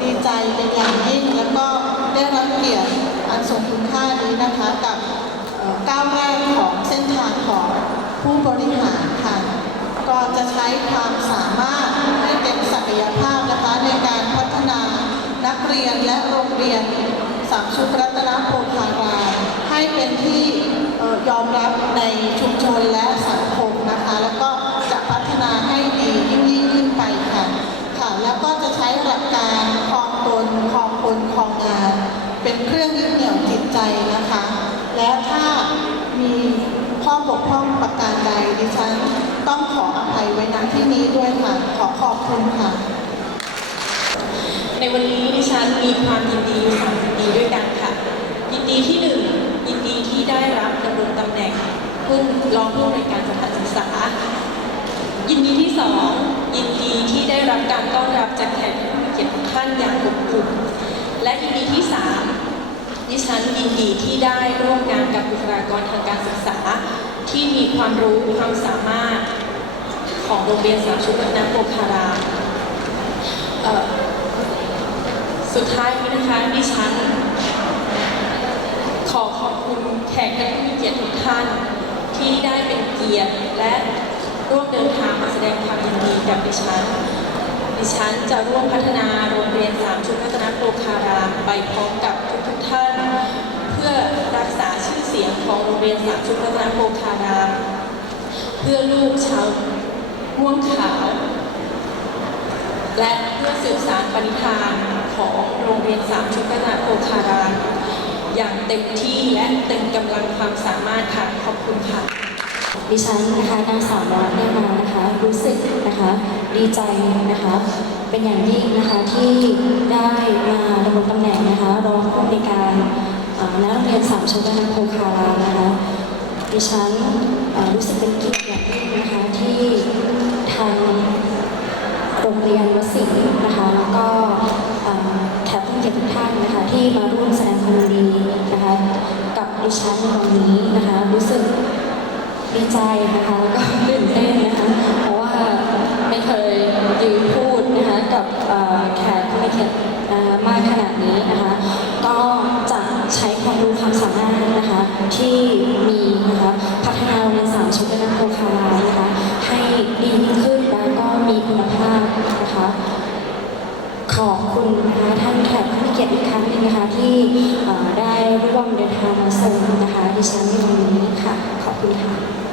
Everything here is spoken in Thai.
ดีใจเป็นอย่างยิ่ง แล้วก็ได้รับเกียรติอันทรงคุณค่านี้นะคะกับเก้าวแรกของเส้นทางของผู้บริหารค่ะก็จะใช้ความสามารถให้เป็นศักยภาพนะคะในการพัฒนานักเรียนและโรงเรียนสามชุกรัตนโพธารามให้เป็นที่ยอมรับในชุมชนและสังคมนะคะ แล้วก็จะพัฒนาให้ดียิ่งยิ่งขึ้นไปค่ะ ค่ะ แล้วก็จะใช้หลักการคลองตนคลองคนคลองงาน เป็นเครื่องยึดเหนี่ยวจิตใจนะคะ และถ้ามีข้อบกพร่องประการใดดิฉัน ต้องขออภัยไว้ณที่นี้ด้วยค่ะ ขอขอบคุณค่ะ ในวันนี้ดิฉันมีความยินดีสามยินดีด้วยกันค่ะ ยินดีที่หนึ่งยินดีที่ได้รับดำรงตำแหน่งผู้รองผู้อำนวยการสถานศึกษา ยินดีที่สองยินดีที่ได้รับการต้อนรับจากแขกผู้มีเกียรติทุกท่านอย่างอบอุ่นและยินดีที่สาม ดิฉันยินดีที่ได้ร่วมงานกับบุคลากรทางการศึกษา ที่มีความรู้ความสามารถของโรงเรียนสามชุกนักโปคารามสุดท้ายนี้นะคะดิฉัน ขอขอบคุณแขกและผู้มีเกียรติทุกท่าน ที่ได้เป็นเกียรติและร่วมเดินทางมาแสดงความยินดีกับดิฉัน ดิฉันจะร่วมพัฒนาโรงเรียนสามชุดรัตนโปคารามไปพร้อมกับทุกๆท่าน เรียนสามชุดรัตนโปคารามเพื่อลูกชาวม่วงขาว และเพื่อสืบสานปณิธานของโรงเรียนสามชุกนาโภคารามอย่างเต็มที่และเต็มกำลังความสามารถค่ะขอบคุณค่ะดิฉันนะคะนางสาวรัตน์เนี่ยมานะคะรู้สึกนะคะดีใจนะคะ เป็นอย่างยิ่งนะคะที่ได้มาดำรงตำแหน่งนะคะรองผู้อำนวยการ เอ่อณโรงเรียนสามชั้นนาโพคารามนะคะดิฉันรู้สึกเป็นเกียรติอย่างยิ่งนะคะที่ทางโรงเรียนวสิงห์นะคะแล้วก็แขกผู้เกียรติทุกท่านนะคะที่มาร่วมแสดงความดีนะคะกับดิฉันในวันนี้นะคะรู้สึกดีใจนะคะแล้วก็ตื่นเต้นนะคะเพราะว่าไม่เคยยืนพูดนะคะกับแขกผู้มีเกียรติมากขนาดนี้นะคะ ใช้ความรู้ความสามารถนะคะที่มีนะคะพัฒนาโรงเรียนสามชุดนักโคคารานะคะให้ดีขึ้นแล้วก็มีคุณภาพนะคะขอบคุณนะคะท่านแขกผู้มีเกียรติอีกครั้งหนึงนะคะที่ได้ร่วมเดินทางมาส่งนะคะดิฉันในวันนี้ค่ะ ขอบคุณค่ะ